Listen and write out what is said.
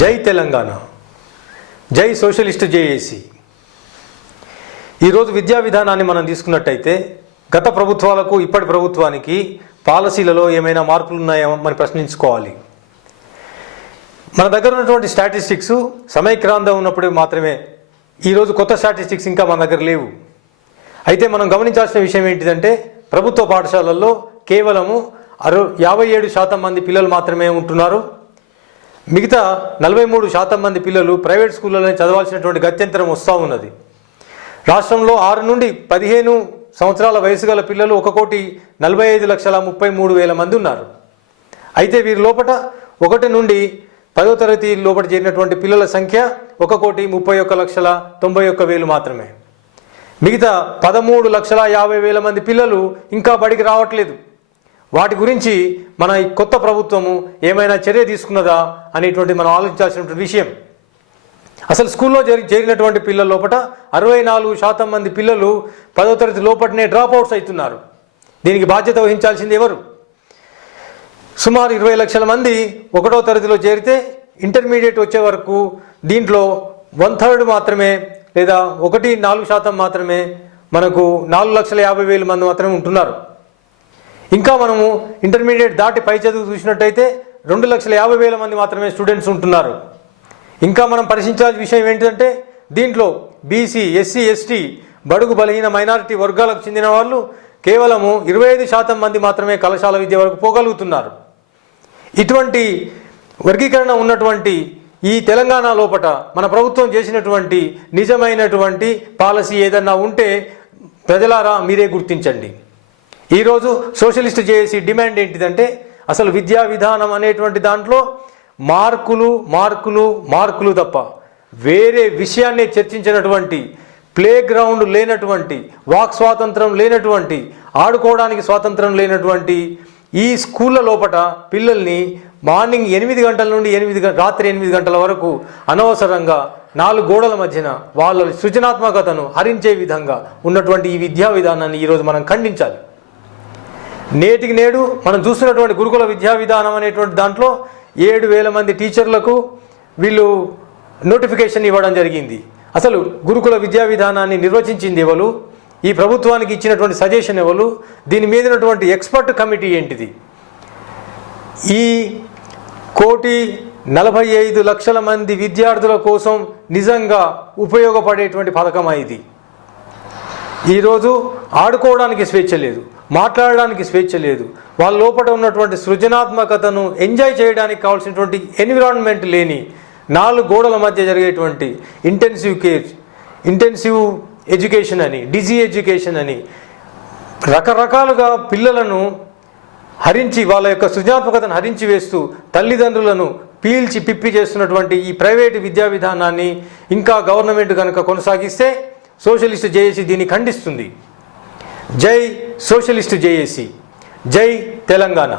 జై తెలంగాణ, జై socialist JAC. ఈరోజు విద్యా విధానాన్ని మనం తీసుకున్నట్టయితే గత ప్రభుత్వాలకు ఇప్పటి ప్రభుత్వానికి పాలసీలలో ఏమైనా మార్పులు ఉన్నాయో మనం ప్రశ్నించుకోవాలి. మన దగ్గర ఉన్నటువంటి స్టాటిస్టిక్స్ సమైక్రాంతం ఉన్నప్పుడు మాత్రమే. ఈరోజు కొత్త స్టాటిస్టిక్స్ ఇంకా మన దగ్గర లేవు. అయితే మనం గమనించాల్సిన విషయం ఏంటిదంటే ప్రభుత్వ పాఠశాలల్లో కేవలము 57% మంది పిల్లలు మాత్రమే ఉంటున్నారు. మిగతా 43% మంది పిల్లలు ప్రైవేట్ స్కూళ్ళలో చదవాల్సినటువంటి గత్యంతరం వస్తూ ఉన్నది. రాష్ట్రంలో 6 నుండి 15 సంవత్సరాల వయసు గల పిల్లలు 1,45,33,000 మంది ఉన్నారు. అయితే వీరి లోపల 1 నుండి 10వ తరగతి లోపల చేరినటువంటి పిల్లల సంఖ్య 1,31,91,000 మాత్రమే. మిగతా 13,50,000 మంది పిల్లలు ఇంకా బడికి రావట్లేదు. వాటి గురించి మన ఈ కొత్త ప్రభుత్వము ఏమైనా చర్య తీసుకున్నదా అనేటువంటి మనం ఆలోచించాల్సినటువంటి విషయం. అసలు స్కూల్లో చేరినటువంటి పిల్లల లోపల 64% మంది పిల్లలు 10వ తరగతి లోపలనే డ్రాప్ అవుట్స్ అవుతున్నారు. దీనికి బాధ్యత వహించాల్సింది ఎవరు? సుమారు 20 లక్షల మంది 1వ తరగతిలో చేరితే ఇంటర్మీడియట్ వచ్చే వరకు దీంట్లో 1/3 మాత్రమే లేదా 1.4% మాత్రమే మనకు 4,50,000 మంది మాత్రమే ఉంటున్నారు. ఇంకా మనము ఇంటర్మీడియట్ దాటి పై చదువు చూసినట్టయితే 2,50,000 మంది మాత్రమే స్టూడెంట్స్ ఉంటున్నారు. ఇంకా మనం పరిశీలించాల్సిన విషయం ఏంటంటే దీంట్లో బీసీ, ఎస్సీ, ఎస్టీ, బడుగు బలహీన మైనారిటీ వర్గాలకు చెందిన వాళ్ళు కేవలము 25% మంది మాత్రమే కళాశాల విద్య వరకు పోగలుగుతున్నారు. ఇటువంటి వర్గీకరణ ఉన్నటువంటి ఈ తెలంగాణ లోపల మన ప్రభుత్వం చేసినటువంటి నిజమైనటువంటి పాలసీ ఏదన్నా ఉంటే ప్రజలారా మీరే గుర్తించండి. ఈరోజు సోషలిస్ట్ జేఏసీ డిమాండ్ ఏంటిదంటే అసలు విద్యా విధానం అనేటువంటి దాంట్లో మార్కులు తప్ప వేరే విషయాన్ని చర్చించినటువంటి, ప్లే గ్రౌండ్ లేనటువంటి, వాక్ స్వాతంత్రం లేనటువంటి, ఆడుకోవడానికి స్వాతంత్రం లేనటువంటి ఈ స్కూళ్ళ లోపల పిల్లల్ని మార్నింగ్ 8 గంటల నుండి రాత్రి 8 గంటల వరకు అనవసరంగా 4 గోడల మధ్యన వాళ్ళ సృజనాత్మకతను హరించే విధంగా ఉన్నటువంటి ఈ విద్యా విధానాన్ని ఈరోజు మనం ఖండించాలి. నేటికి నేడు మనం చూస్తున్నటువంటి గురుకుల విద్యా విధానం అనేటువంటి దాంట్లో 7,000 మంది టీచర్లకు వీళ్ళు నోటిఫికేషన్ ఇవ్వడం జరిగింది. అసలు గురుకుల విద్యా విధానాన్ని నిర్వచించింది ఎవరు? ఈ ప్రభుత్వానికి ఇచ్చినటువంటి సజెషన్ ఎవరు? దీని మీద ఉన్నటువంటి ఎక్స్పర్ట్ కమిటీ ఏంటిది? ఈ 1,45,00,000 మంది విద్యార్థుల కోసం నిజంగా ఉపయోగపడేటువంటి పథకమా ఇది? ఈరోజు ఆడుకోవడానికి స్వేచ్ఛ లేదు, మాట్లాడడానికి స్వేచ్ఛ లేదు, వాళ్ళ లోపల ఉన్నటువంటి సృజనాత్మకతను ఎంజాయ్ చేయడానికి కావాల్సినటువంటి ఎన్విరాన్మెంట్ లేని 4 గోడల మధ్య జరిగేటువంటి ఇంటెన్సివ్ ఎడ్యుకేషన్ అని, డిజీ ఎడ్యుకేషన్ అని రకరకాలుగా పిల్లలను హరించి వాళ్ళ యొక్క సృజనాత్మకతను హరించి వేస్తూ తల్లిదండ్రులను పీల్చి పిప్పి చేస్తున్నటువంటి ఈ ప్రైవేటు విద్యా విధానాన్ని ఇంకా గవర్నమెంట్ కనుక కొనసాగిస్తే సోషలిస్ట్ జేఏసీ దీన్ని ఖండిస్తుంది. జై సోషలిస్ట్ జేఏసీ, జై తెలంగాణ.